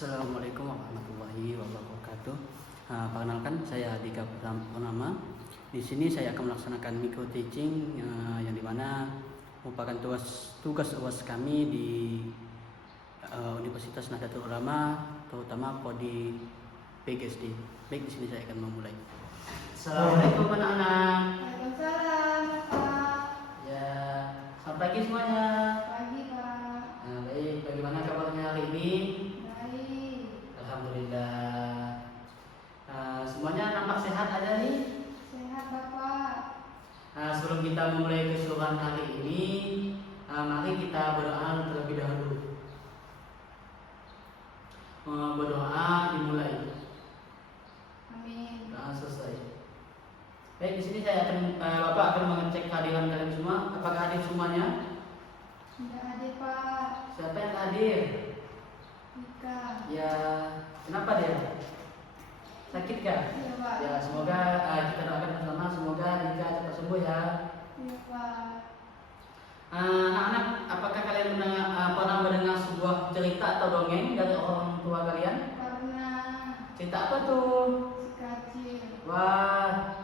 Assalamualaikum warahmatullahi wabarakatuh. Perkenalkan, saya Dika Purnama. Di sini saya akan melaksanakan micro teaching yang dimana merupakan tugas UAS kami di Universitas Nahdlatul Ulama, terutama prodi PGSD. Baik, di sini saya akan memulai. Assalamualaikum anak-anak. Waalaikumsalam, Pak. Ya, selamat pagi semuanya. Pagi, Pak. Baik, bagaimana kabarnya hari ini? Baik. Alhamdulillah. Semuanya nampak sehat aja nih. Sehat, Bapak. Sebelum kita memulai keseluruhan hari ini, mari kita berdoa terlebih dahulu. Berdoa dimulai. Amin. Doa selesai. Baik, di sini saya akan Bapak akan mengecek kehadiran kalian semua. Apakah hadir semuanya? Tidak hadir, Pak. Siapa yang hadir? Dika. Ya, kenapa dia? Sakit kah? Iya, Pak. Ya, semoga kita doakan bersama, semoga Dika cepat sembuh ya. Iya, Pak. Anak-anak, apakah kalian pernah mendengar sebuah cerita atau dongeng dari orang tua kalian? Pernah Cerita apa tuh? si kecil. Wah,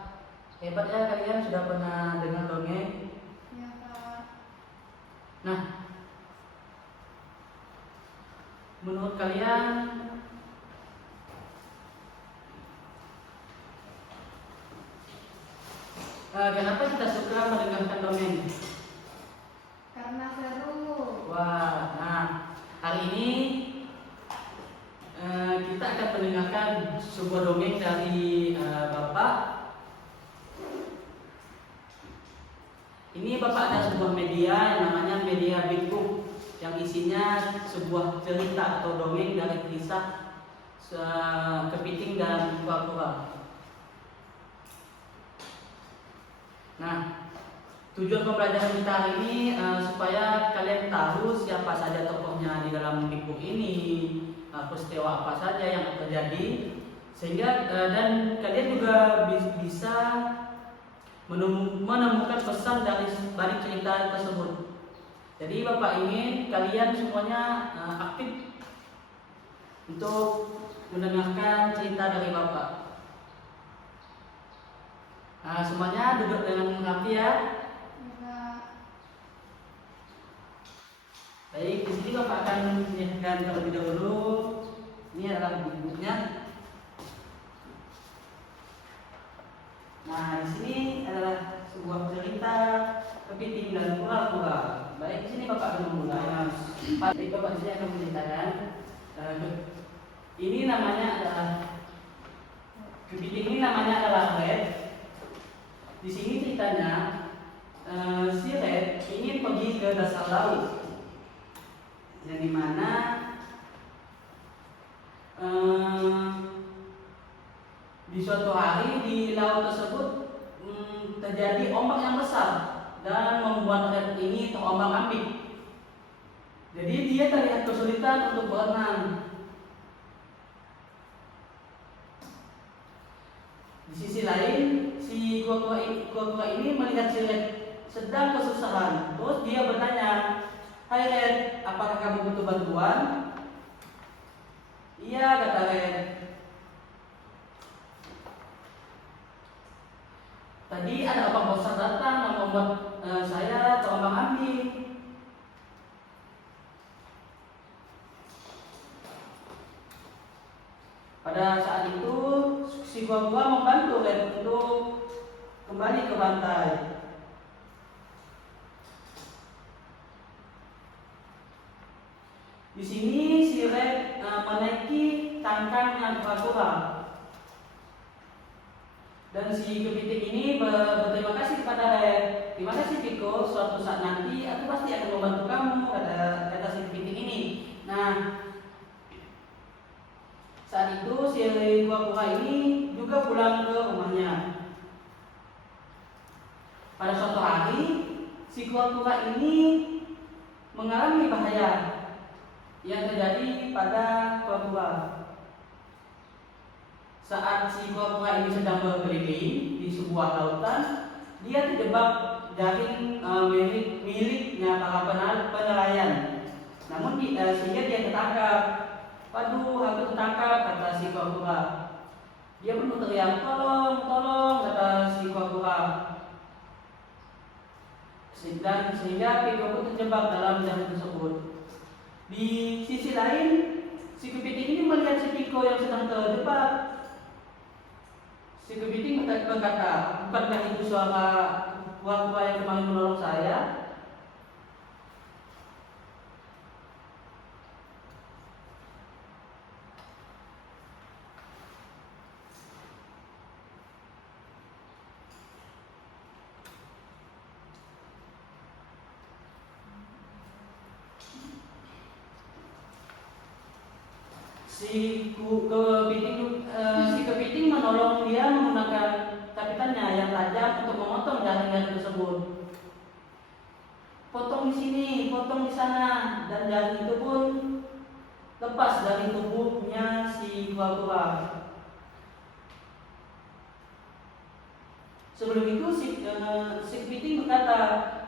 hebat ya kalian sudah pernah dengar dongeng. Iya, Pak. Nah, menurut kalian kenapa kita suka mendengarkan dongeng? Karena seru. Wah, nah hari ini kita akan mendengarkan sebuah dongeng dari Bapak. Ini Bapak ada sebuah media yang namanya media Big Book, yang isinya sebuah cerita atau dongeng dari kisah kepiting dan kura-kura. Nah, tujuan pembelajaran kita hari ini supaya kalian tahu siapa saja tokohnya di dalam Big Book ini, peristiwa apa saja yang terjadi, sehingga dan kalian juga bisa menemukan pesan dari balik cerita tersebut. Jadi Bapak ingin kalian semuanya aktif untuk mendengarkan cerita dari Bapak. Semuanya duduk dengan rapi ya. Iya, Pak. Baik, di sini Bapak akan menyiapkan terlebih dahulu. Ini adalah bukunya. Nah, di sini adalah sebuah cerita kepiting dan kura-kura. Baik, di sini Bapak akan memulai. Baik, Bapak di sini akan menceritakan. Ini namanya adalah kepiting ini namanya adalah Red. Di sini ceritanya si Red ingin pergi ke dasar laut, yang dimana di suatu hari di laut tersebut terjadi ombak yang besar dan membuat Red ini terombang-ambing. Jadi dia terlihat kesulitan untuk berenang. Di sisi lain, si kura-kura ini melihat si Red sedang kesusahan. Terus dia bertanya, "Hai Red, apakah kamu butuh bantuan?" "Iya," kata Red. "Tadi ada ombak besar datang dan membuat saya terombang-ambing." Pada saat itu si kura-kura membantu Red untuk kembali ke pantai. Di sini si Red menaiki cangkangnya kura-kura. Dan si kepiting ini berterima kasih kepada Red. "Terima kasih Piko, suatu saat nanti aku pasti akan membantu kamu," kata si kepiting ini. Nah, saat itu si kura-kura ini juga pulang ke rumahnya. Pada suatu hari, si kura-kura ini mengalami bahaya yang terjadi pada kura-kura. Saat si kura-kura ini sedang berkeliling di sebuah lautan, dia terjebak jaring miliknya para penelayan. Namun sehingga dia tertangkap. Waduh, aku tertangkap, kata si kura-kura. Dia pun berteriak, tolong, tolong, kata si kura-kura. Dan sehingga Piko pun terjebak dalam jaring tersebut. Di sisi lain, si kepiting ini melihat si Piko yang sedang terjebak. Si kepiting berkata, bukankah itu suara kura-kura yang kemarin menolong saya? Si kepiting menolong dia menggunakan capitannya yang tajam untuk memotong jaring-jaring tersebut. Potong di sini, potong di sana, dan jaring itu pun lepas dari tubuhnya si kura-kura. Sebelum itu si kepiting berkata,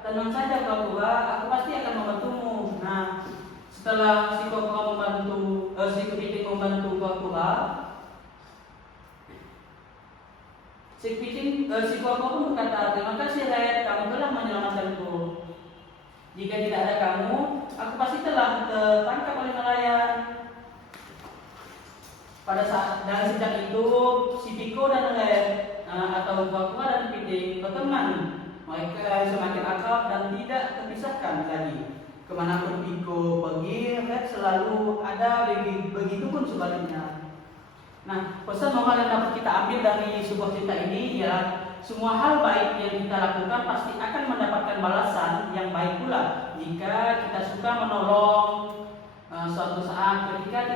tenang saja kura-kura, aku pasti akan membantumu. Nah, setelah si kepiting membantu kura-kura, si kura-kura pun berkata, terima kasih Red, kamu telah menyelamatkanku. Jika tidak ada kamu, aku pasti telah tertangkap oleh nelayan. Pada saat dan sejak itu, si Piko dan Red atau kura-kura dan kepiting berteman. Mereka semakin akrab dan tidak terpisahkan lagi. Kemanapun Piko pergi, Red selalu ada, begitupun sebaliknya. Nah, pesan moral yang dapat kita ambil dari sebuah cerita ini ya, semua hal baik yang kita lakukan pasti akan mendapatkan balasan yang baik pula. Jika kita suka menolong suatu saat ketika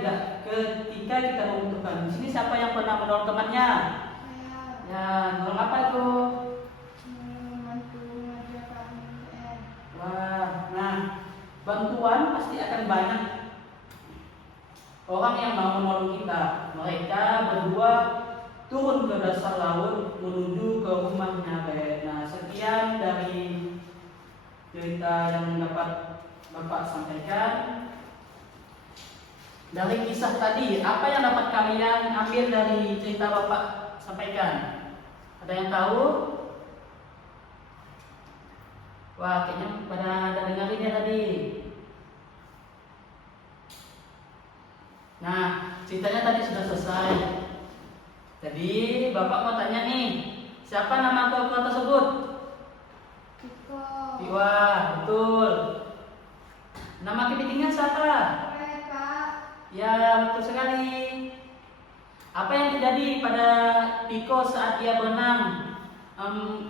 kita membutuhkan. Di sini siapa yang pernah menolong temannya? Ya, nolong apa itu? Membantu mengerjakan UTM. Wah, nah, bantuan pasti akan banyak orang yang mau menolong kita. Mereka berdua turun ke dasar laut menuju ke rumahnya. Nah, sekian dari cerita yang dapat Bapak sampaikan. Dari kisah tadi, apa yang dapat kalian ambil dari cerita Bapak sampaikan? Ada yang tahu? Wah, kayaknya pada ada dengerin ya tadi. Nah, ceritanya tadi sudah selesai. Jadi Bapak mau tanya nih, siapa nama kura-kura tersebut? Piko. Wah, betul. Nama kepitingnya siapa? Red, Pak. Ya, betul sekali. Apa yang terjadi pada Piko saat dia berenang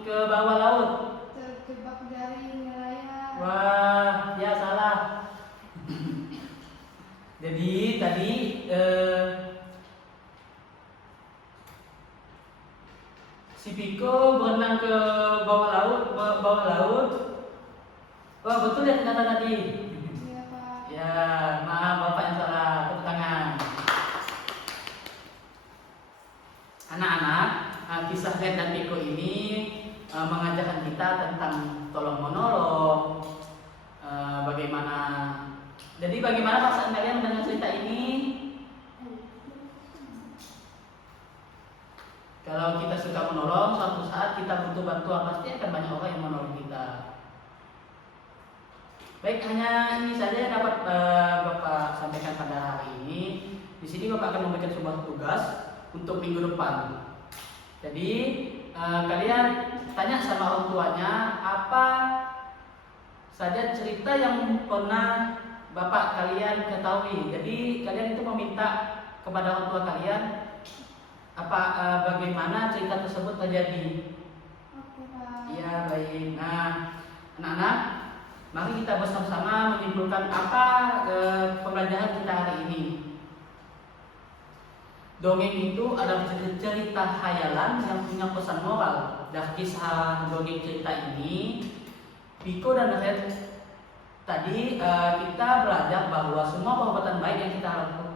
ke bawah laut? Terjebak jaring nelayan. Wah, ya salah. Jadi tadi si Piko berenang ke bawah laut. Wah, betul ya ternyata tadi. Iya, Pak. Ya, maaf Bapak yang salah. Tepuk tangan. Anak-anak, kisah Red dan Piko ini mengajarkan kita tentang tolong menolong. Bagaimana perasaan kalian mendengar cerita ini? Kalau kita suka menolong, suatu saat kita butuh bantuan, pasti akan banyak orang yang menolong kita. Baik, hanya ini saja yang dapat Bapak sampaikan pada hari ini. Di sini Bapak akan memberikan sebuah tugas untuk minggu depan. Jadi kalian tanya sama orang tuanya apa saja cerita yang pernah Bapak kalian ketahui. Jadi kalian itu meminta kepada orang tua kalian bagaimana cerita tersebut terjadi. Oke, Pak. Iya, baik. Nah, anak-anak, mari kita bersama-sama menyimpulkan apa pembelajaran kita hari ini. Dongeng itu adalah cerita khayalan yang punya pesan moral. Dari kisah dongeng cerita ini, Piko dan Red tadi kita belajar bahwa semua perbuatan baik yang kita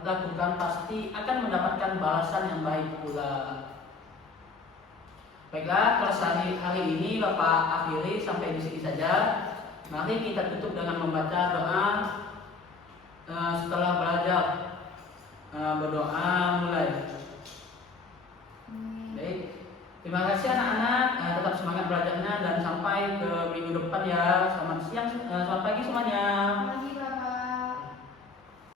lakukan pasti akan mendapatkan balasan yang baik pula. Baiklah, kelas hari ini Bapak akhiri sampai di sini saja. Mari kita tutup dengan membaca doa setelah belajar. berdoa mulai. Baik. Terima kasih anak-anak, tetap semangat belajarnya dan sampai ke minggu depan ya. Selamat siang, selamat pagi semuanya.